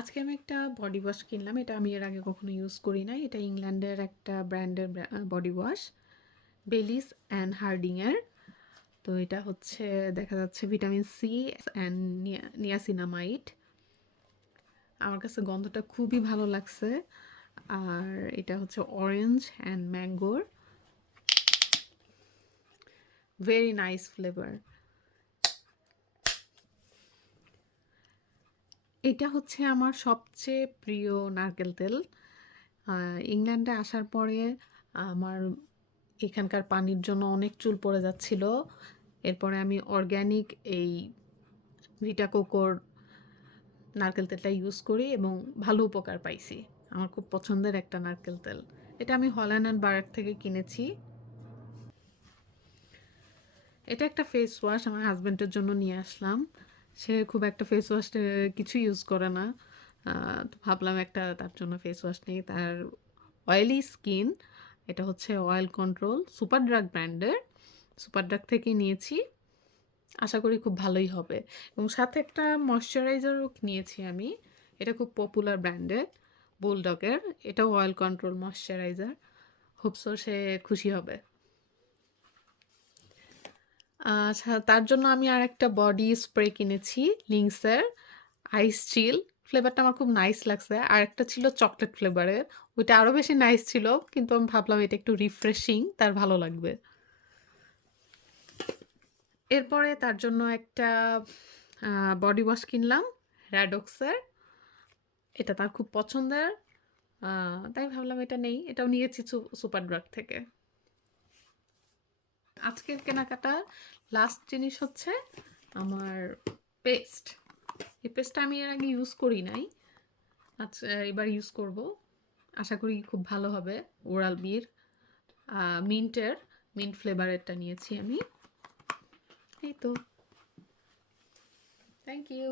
আজকে আমি একটা বডি ওয়াশ কিনলাম। এটা আমি এর আগে কখনো ইউজ করি নাই। এটা ইংল্যান্ডের একটা ব্র্যান্ডের বডি ওয়াশ, বেলিস অ্যান্ড হার্ডিংয়ের। তো এটা হচ্ছে দেখা যাচ্ছে ভিটামিন সি অ্যান্ড নিয়াসিনামাইড। আমার কাছে গন্ধটা খুবই ভালো লাগছে। আর এটা হচ্ছে অরেঞ্জ অ্যান্ড ম্যাঙ্গোর, ভেরি নাইস ফ্লেভার। এটা হচ্ছে আমার সবচেয়ে প্রিয় নারকেল তেল। ইংল্যান্ডে আসার পরে আমার এখানকার পানির জন্য অনেক চুল পড়ে যাচ্ছিল। এরপরে আমি অর্গ্যানিক এই ভিটা কোকোর নারকেল তেলটা ইউজ করি এবং ভালো উপকার পাইছি। আমার খুব পছন্দের একটা নারকেল তেল। এটা আমি হল্যান্ড অ্যান্ড বার্গ থেকে কিনেছি। এটা একটা ফেস ওয়াশ আমার হাজব্যান্ডের জন্য নিয়ে আসলাম। সে খুব একটা ফেস ওয়াশ কিছু ইউজ করে না। তো ভাবলাম একটা তার জন্য ফেস ওয়াশ নিই। তার অয়েলি স্কিন। এটা হচ্ছে অয়েল কন্ট্রোল সুপার ড্রাগ ব্র্যান্ডের। সুপার ড্রাগ থেকে নিয়েছি। আশা করি খুব ভালোই হবে। এবং সাথে একটা ময়শ্চারাইজারও নিয়েছি আমি। এটা খুব পপুলার ব্র্যান্ডের, বুলডগের। এটাও অয়েল কন্ট্রোল ময়শ্চারাইজার। হোপসো সে খুশি হবে। আচ্ছা, তার জন্য আমি আর একটা বডি স্প্রে কিনেছি লিংসের আইস চিল। ফ্লেভারটা আমার খুব নাইস লাগছে। আর একটা ছিল চকলেট ফ্লেভারের, ওইটা আরও বেশি নাইস ছিল, কিন্তু আমি ভাবলাম এটা একটু রিফ্রেশিং, তার ভালো লাগবে। এরপরে তার জন্য একটা বডি ওয়াশ কিনলাম র্যাডক্সের। এটা তার খুব পছন্দের, তাই ভাবলাম এটা নেই। এটাও নিয়েছি সুপার ড্রাগ থেকে। আজকের কেনাকাটা লাস্ট জিনিস হচ্ছে আমার পেস্ট। এই পেস্টটা আমি এর আগে ইউজ করি নাই, আচ্ছা এবার ইউজ করব। আশা করি খুব ভালো হবে। ওরাল বির মিন্টের, মিন্ট ফ্লেভারেরটা নিয়েছি আমি। এই তো, থ্যাংক ইউ।